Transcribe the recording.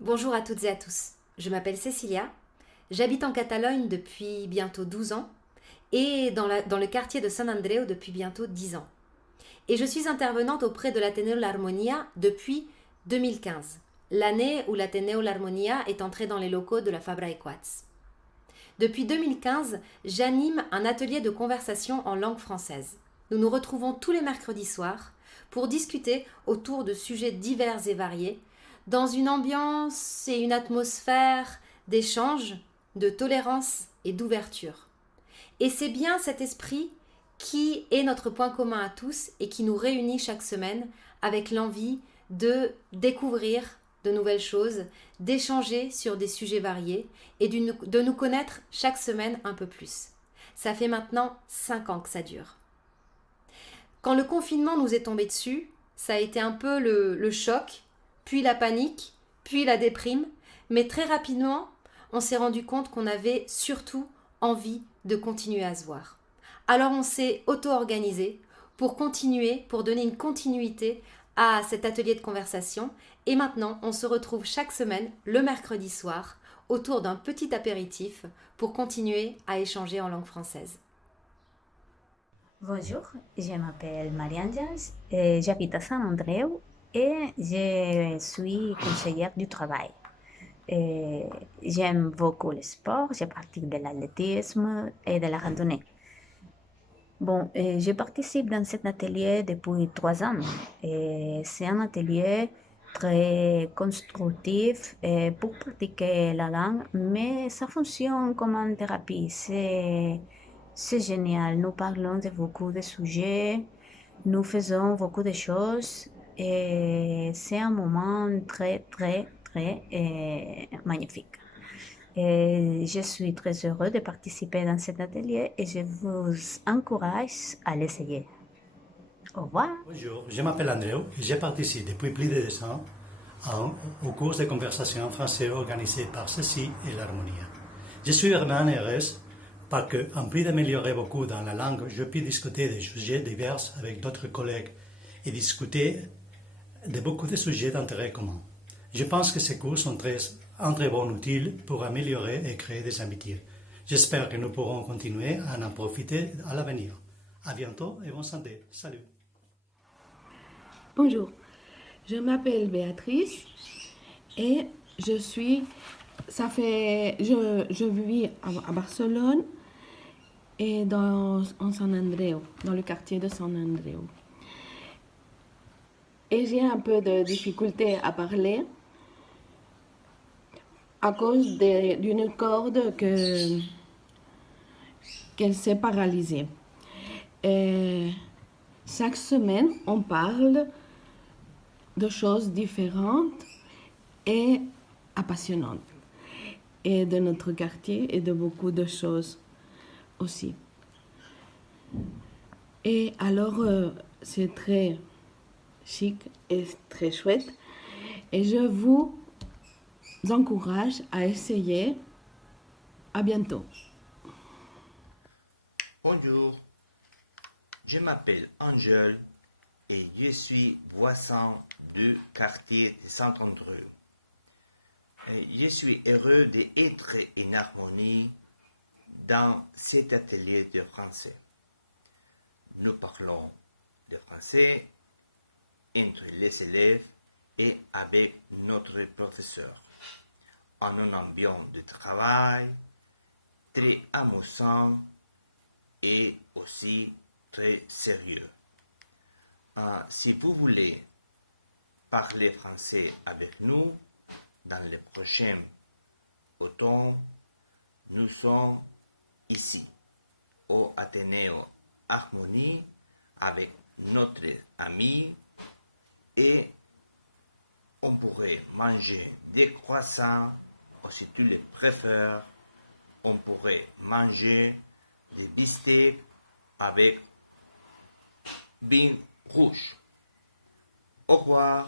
Bonjour à toutes et à tous, je m'appelle Cécilia, j'habite en Catalogne depuis bientôt 12 ans et dans le quartier de San Andreu depuis bientôt 10 ans. Et je suis intervenante auprès de l'Ateneo L'Armonia depuis 2015, l'année où l'Ateneo L'Armonia est entré dans les locaux de la Fabra et Coats. Depuis 2015, j'anime un atelier de conversation en langue française. Nous nous retrouvons tous les mercredis soirs pour discuter autour de sujets divers et variés, dans une ambiance et une atmosphère d'échange, de tolérance et d'ouverture. Et c'est bien cet esprit qui est notre point commun à tous et qui nous réunit chaque semaine avec l'envie de découvrir de nouvelles choses, d'échanger sur des sujets variés et de nous connaître chaque semaine un peu plus. Ça fait maintenant 5 ans que ça dure. Quand le confinement nous est tombé dessus, ça a été un peu le choc, puis la panique, puis la déprime, mais très rapidement, on s'est rendu compte qu'on avait surtout envie de continuer à se voir. Alors on s'est auto-organisé pour continuer, pour donner une continuité à cet atelier de conversation. Et maintenant, on se retrouve chaque semaine, le mercredi soir, autour d'un petit apéritif pour continuer à échanger en langue française. Bonjour, je m'appelle Marie-Angèle, j'habite à San Andreu et je suis conseillère du travail. J'aime beaucoup le sport, je pratique de l'athlétisme et de la randonnée. Bon, je participe dans cet atelier depuis 3 ans et c'est un atelier très constructif pour pratiquer la langue, mais ça fonctionne comme une thérapie. C'est génial. Nous parlons de beaucoup de sujets, nous faisons beaucoup de choses et c'est un moment très, très, très magnifique. Et je suis très heureux de participer dans cet atelier et je vous encourage à l'essayer. Au revoir. Bonjour, je m'appelle Andreu et je participe depuis plus de 2 ans au cours de conversation en français organisé par Cécile et l'Harmonia. Je suis vraiment heureuse parce que, en plus d'améliorer beaucoup dans la langue, je peux discuter des sujets divers avec d'autres collègues et discuter de beaucoup de sujets d'intérêt commun. Je pense que ces cours sont un très bon outil pour améliorer et créer des amitiés. J'espère que nous pourrons continuer à en profiter à l'avenir. À bientôt et bonne santé. Salut. Bonjour, je m'appelle Béatrice et je vis à Barcelone et en San Andreu, dans le quartier de San Andreu. Et j'ai un peu de difficulté à parler à cause d'une corde qu'elle s'est paralysée. Et chaque semaine, on parle de choses différentes et apassionnantes. Et de notre quartier et de beaucoup de choses aussi. Et alors, c'est très chic et très chouette. Et je vous encourage à essayer. À bientôt. Bonjour, je m'appelle Angèle et je suis voisin du quartier de Saint-Andreu. Je suis heureux d'être en harmonie dans cet atelier de français. Nous parlons de français entre les élèves et avec notre professeur, en une ambiance de travail très amusant et aussi très sérieux. Si vous voulez parler français avec nous dans le prochain automne, nous sommes ici, au Ateneo Harmonie, avec notre ami et on pourrait manger des croissants, ou si tu les préfères, on pourrait manger des beefsteaks avec vin rouge. Au revoir.